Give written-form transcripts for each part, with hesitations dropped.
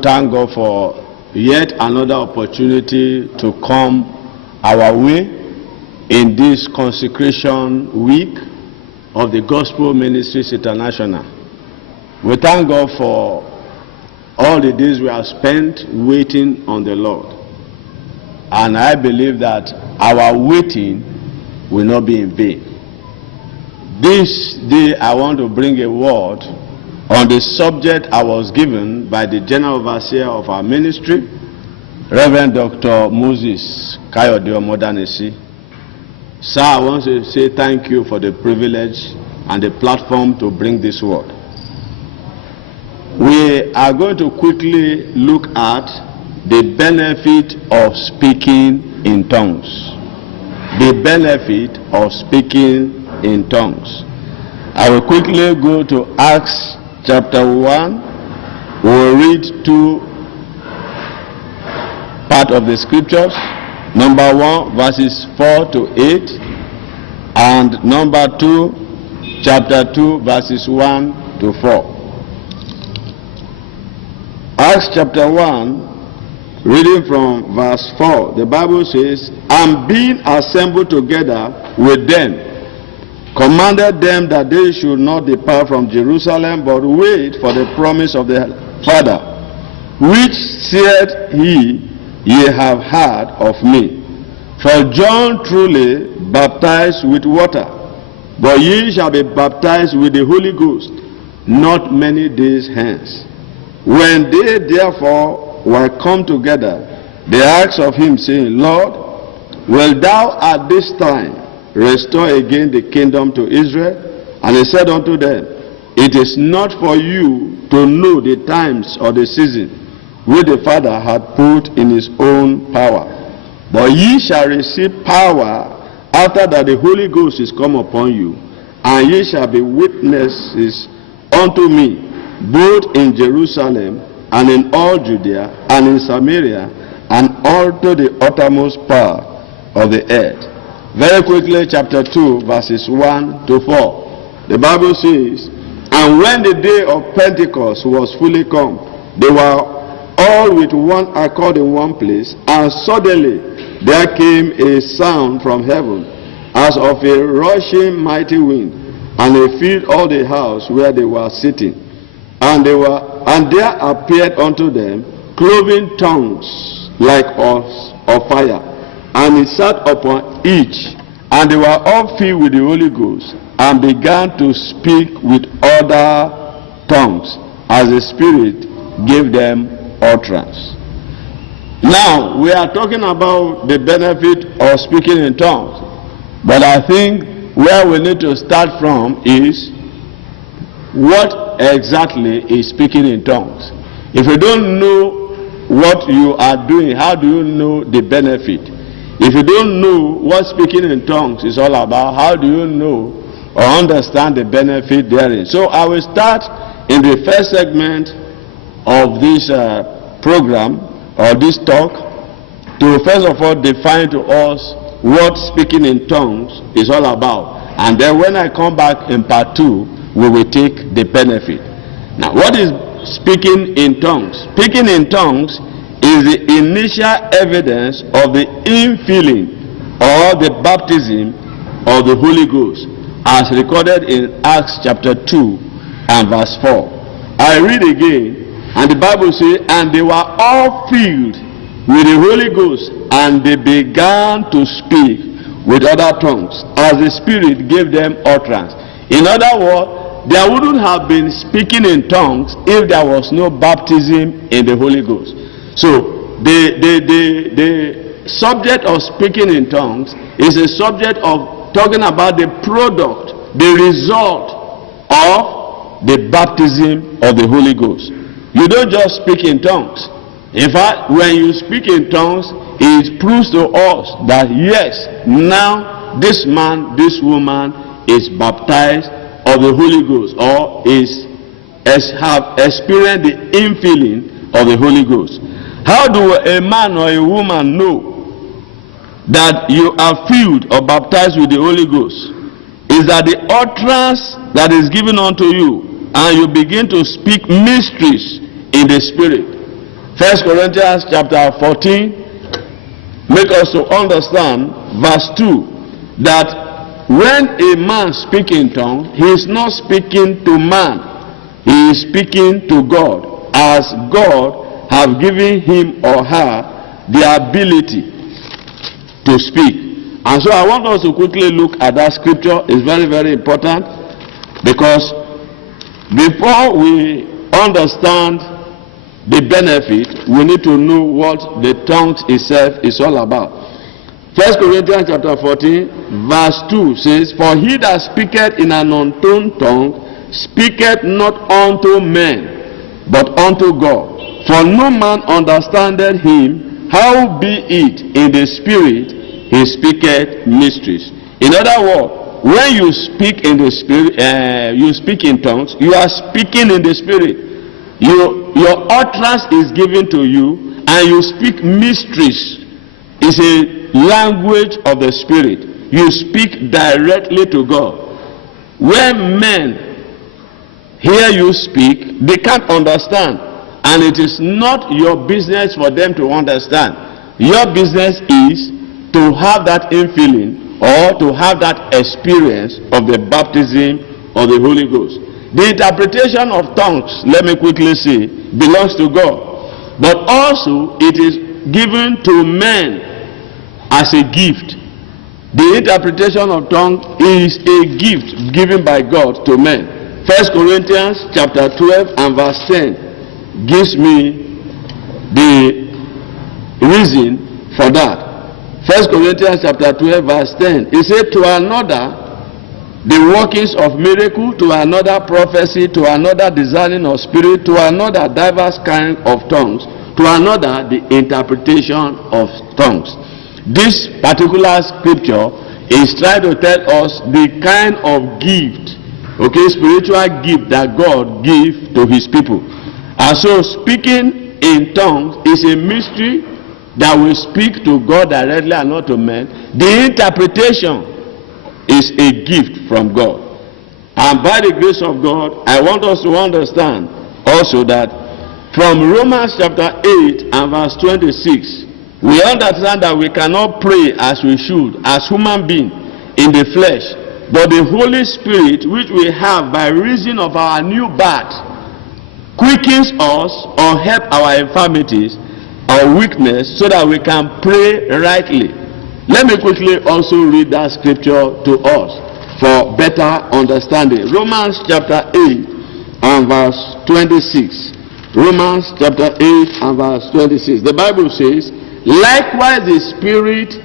to thank God for yet another opportunity to come our way in this consecration week of the Gospel Ministries International. We thank God for all the days we have spent waiting on the Lord. And I believe that our waiting will not be in vain. This day I want to bring a word on the subject I was given by the General Overseer of our ministry, Reverend Dr. Moses Kayode Omodanisi. Sir, I want to say thank you for the privilege and the platform to bring this word. We are going to quickly look at the benefit of speaking in tongues. The benefit of speaking in tongues. I will quickly go to Acts chapter 1. We will read two part of the scriptures. Number 1, verses 4 to 8, and number 2, chapter 2, verses 1 to 4. Acts chapter 1, reading from verse 4, the Bible says, "And being assembled together with them, commanded them that they should not depart from Jerusalem, but wait for the promise of the Father, which said he, Ye have heard of me. For John truly baptized with water, but ye shall be baptized with the Holy Ghost not many days hence. When they therefore were come together, they asked of him, saying, Lord, wilt thou at this time restore again the kingdom to Israel? And he said unto them, It is not for you to know the times or the season which the Father had put in his own power. But ye shall receive power after that the Holy Ghost is come upon you, and ye shall be witnesses unto me, both in Jerusalem and in all Judea and in Samaria and all to the uttermost part of the earth." Very quickly, chapter 2, verses 1 to 4. The Bible says, "And when the day of Pentecost was fully come, they were all with one accord in one place, and suddenly there came a sound from heaven, as of a rushing mighty wind, and it filled all the house where they were sitting. And there appeared unto them cloven tongues like of fire, and it sat upon each, and they were all filled with the Holy Ghost, and began to speak with other tongues, as the Spirit gave them utterance." Now, we are talking about the benefit of speaking in tongues, but I think where we need to start from is, what exactly is speaking in tongues? If you don't know what you are doing, how do you know the benefit? If you don't know what speaking in tongues is all about, how do you know or understand the benefit therein? So I will start in the first segment of this program or this talk to first of all define to us what speaking in tongues is all about, and then when I come back in part 2, we will take the benefit. Now, what is speaking in tongues? Speaking in tongues is the initial evidence of the infilling or the baptism of the Holy Ghost, as recorded in Acts chapter 2 and verse 4. I read again, and the Bible says, "And they were all filled with the Holy Ghost, and they began to speak with other tongues, as the Spirit gave them utterance." In other words, there wouldn't have been speaking in tongues if there was no baptism in the Holy Ghost. So the subject of speaking in tongues is a subject of talking about the product, the result of the baptism of the Holy Ghost. You don't just speak in tongues. In fact, when you speak in tongues, it proves to us that yes, now this man, this woman is baptized of the Holy Ghost, or have experienced the infilling of the Holy Ghost. How do a man or a woman know that you are filled or baptized with the Holy Ghost? Is that the utterance that is given unto you, and you begin to speak mysteries in the Spirit. 1 Corinthians chapter 14 make us to understand verse 2 that when a man speaks in tongues, he is not speaking to man, he is speaking to God, as God have given him or her the ability to speak. And so I want us to quickly look at that scripture. It's very, very important, because before we understand the benefit, we need to know what the tongues itself is all about. 1 Corinthians chapter 14 verse 2 says, "For he that speaketh in an unknown tongue speaketh not unto men, but unto God. For no man understandeth him, howbeit in the spirit he speaketh mysteries." In other words, when you speak in the spirit, you speak in tongues, you are speaking in the spirit. Your utterance is given to you, and you speak mysteries. It's a language of the spirit. You speak directly to God. When men hear you speak, they can't understand, and it is not your business for them to understand. Your business is to have that infilling, or to have that experience of the baptism of the Holy Ghost. The interpretation of tongues, let me quickly say, belongs to God. But also it is given to men as a gift. The interpretation of tongues is a gift given by God to men. 1 Corinthians chapter 12 and verse 10 gives me the reason for that. 1 Corinthians chapter 12 verse 10, it said, "To another the workings of miracle, to another prophecy, to another discerning of spirit, to another diverse kind of tongues, to another the interpretation of tongues." This particular scripture is trying to tell us the kind of gift, spiritual gift that God gives to his people. And so speaking in tongues is a mystery that will speak to God directly and not to men. The interpretation is a gift from God. And by the grace of God, I want us to understand also that from Romans chapter 8 and verse 26, we understand that we cannot pray as we should, as human beings in the flesh, but the Holy Spirit, which we have by reason of our new birth, quickens us or help our infirmities, our weakness, so that we can pray rightly. Let me quickly also read that scripture to us for better understanding. Romans chapter 8 and verse 26. Romans chapter 8 and verse 26. The Bible says, "Likewise the Spirit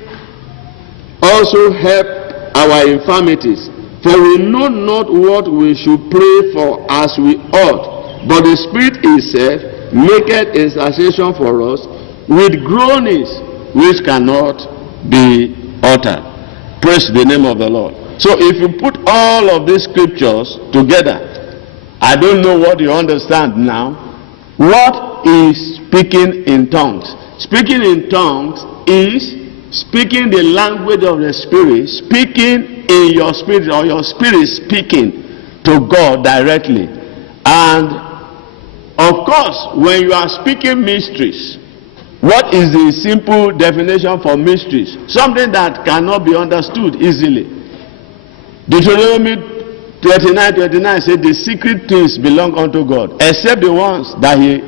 also help our infirmities, for we know not what we should pray for as we ought, but the Spirit itself maketh intercession for us with groanings which cannot be uttered." Praise the name of the Lord. So if you put all of these scriptures together, I don't know what you understand now. What is speaking in tongues? Speaking in tongues is speaking the language of the Spirit, speaking in your spirit, or your spirit speaking to God directly. And of course, when you are speaking mysteries, what is the simple definition for mysteries? Something that cannot be understood easily. Deuteronomy 29:29 said, "The secret things belong unto God, except the ones that he,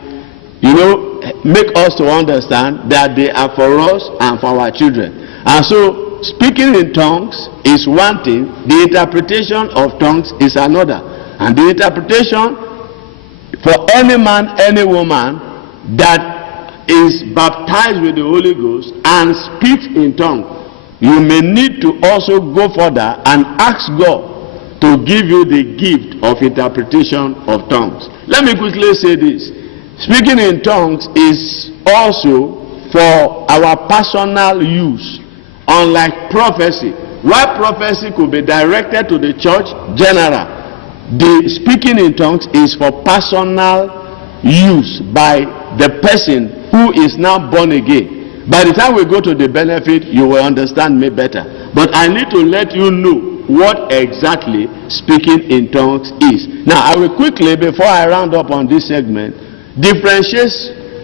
make us to understand that they are for us and for our children." And so, speaking in tongues is one thing, the interpretation of tongues is another. And the interpretation for any man, any woman that is baptized with the Holy Ghost and speaks in tongues, you may need to also go further and ask God to give you the gift of interpretation of tongues. Let me quickly say this. Speaking in tongues is also for our personal use, unlike prophecy. While prophecy could be directed to the church general, the speaking in tongues is for personal use by the person who is now born again. By the time we go to the benefit, you will understand me better. But I need to let you know what exactly speaking in tongues is. Now, I will quickly, before I round up on this segment, differentiate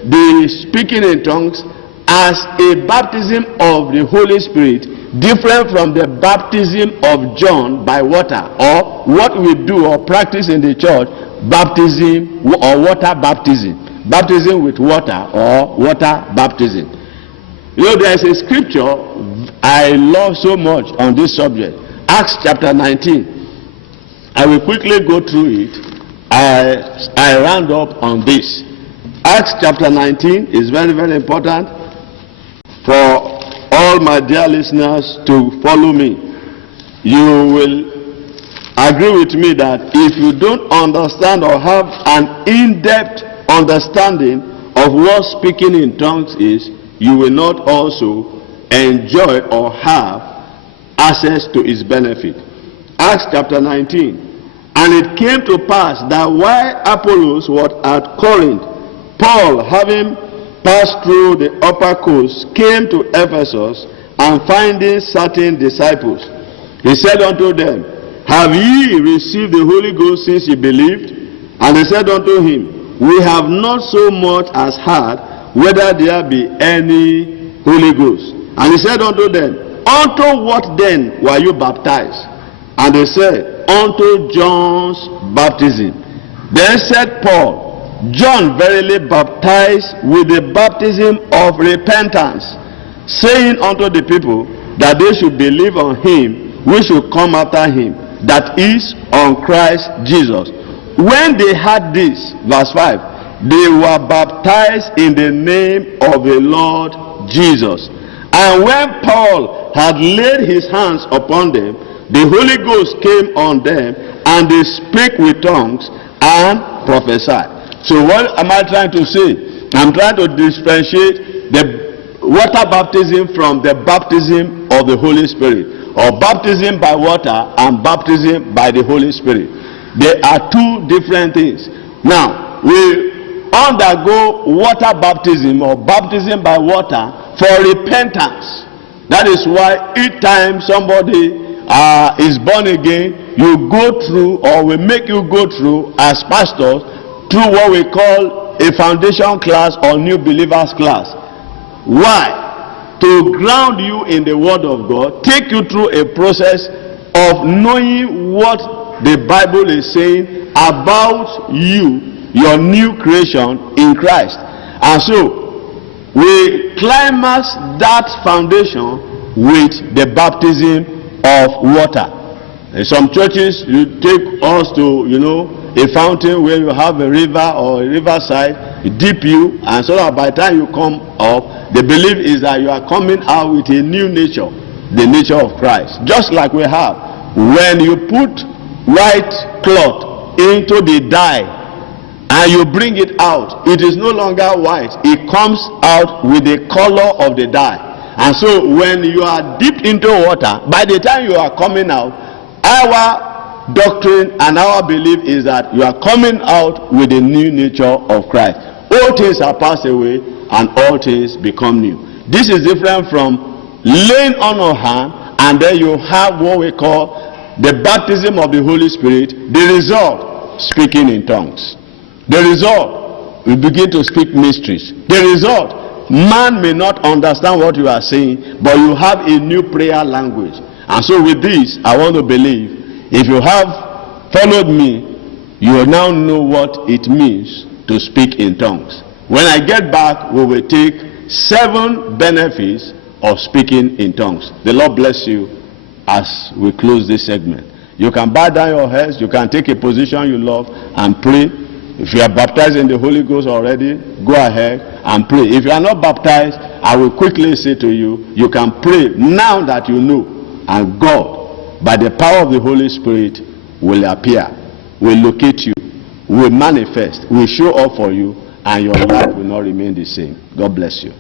the speaking in tongues as a baptism of the Holy Spirit, different from the baptism of John by water, or what we do or practice in the church, baptism or water baptism. Baptism with water or water baptism. You know, there is a scripture I love so much on this subject. Acts chapter 19. I will quickly go through it. I round up on this. Acts chapter 19 is very, very important for all my dear listeners to follow me. You will agree with me that if you don't understand or have an in-depth understanding of what speaking in tongues is, you will not also enjoy or have access to its benefit. Acts chapter 19. And it came to pass that while Apollos was at Corinth, Paul, having passed through the upper coast, came to Ephesus, and finding certain disciples, he said unto them, Have ye received the Holy Ghost since ye believed? And they said unto him, We have not so much as heard whether there be any Holy Ghost. And he said unto them, Unto what then were you baptized? And they said, Unto John's baptism. Then said Paul, John verily baptized with the baptism of repentance, saying unto the people that they should believe on him which should come after him, that is, on Christ Jesus. When they had this, verse 5, they were baptized in the name of the Lord Jesus. And when Paul had laid his hands upon them, the Holy Ghost came on them, and they spake with tongues and prophesied. So what am I trying to say? I'm trying to differentiate the water baptism from the baptism of the Holy Spirit, or baptism by water and baptism by the Holy Spirit. They are two different things. Now, we undergo water baptism or baptism by water for repentance. That is why each time somebody is born again, you go through, or we make you go through as pastors, through what we call a foundation class or new believers class. Why? To ground you in the word of God, take you through a process of knowing what the Bible is saying about you, your new creation in Christ. And so we climax that foundation with the baptism of water. In some churches, you take us to, a fountain where you have a river or a riverside, dip you, and so that by the time you come up, the belief is that you are coming out with a new nature, the nature of Christ. Just like we have, when you put white cloth into the dye and you bring it out, it is no longer white. It comes out with the color of the dye. And so when you are dipped into water, by the time you are coming out, our doctrine and our belief is that you are coming out with the new nature of Christ. All things are passed away and all things become new. This is different from laying on a hand and then you have what we call the baptism of the Holy Spirit. The result, speaking in tongues. The result, we begin to speak mysteries. The result, man may not understand what you are saying, but you have a new prayer language. And so with this, I want to believe, if you have followed me, you will now know what it means to speak in tongues. When I get back, we will take 7 benefits of speaking in tongues. The Lord bless you as we close this segment. You can bow down your heads, you can take a position you love and pray. If you are baptized in the Holy Ghost already, go ahead and pray. If you are not baptized, I will quickly say to you, you can pray now that you know, and God, by the power of the Holy Spirit, will appear, will locate you, will manifest, will show up for you, and your life will not remain the same. God bless you.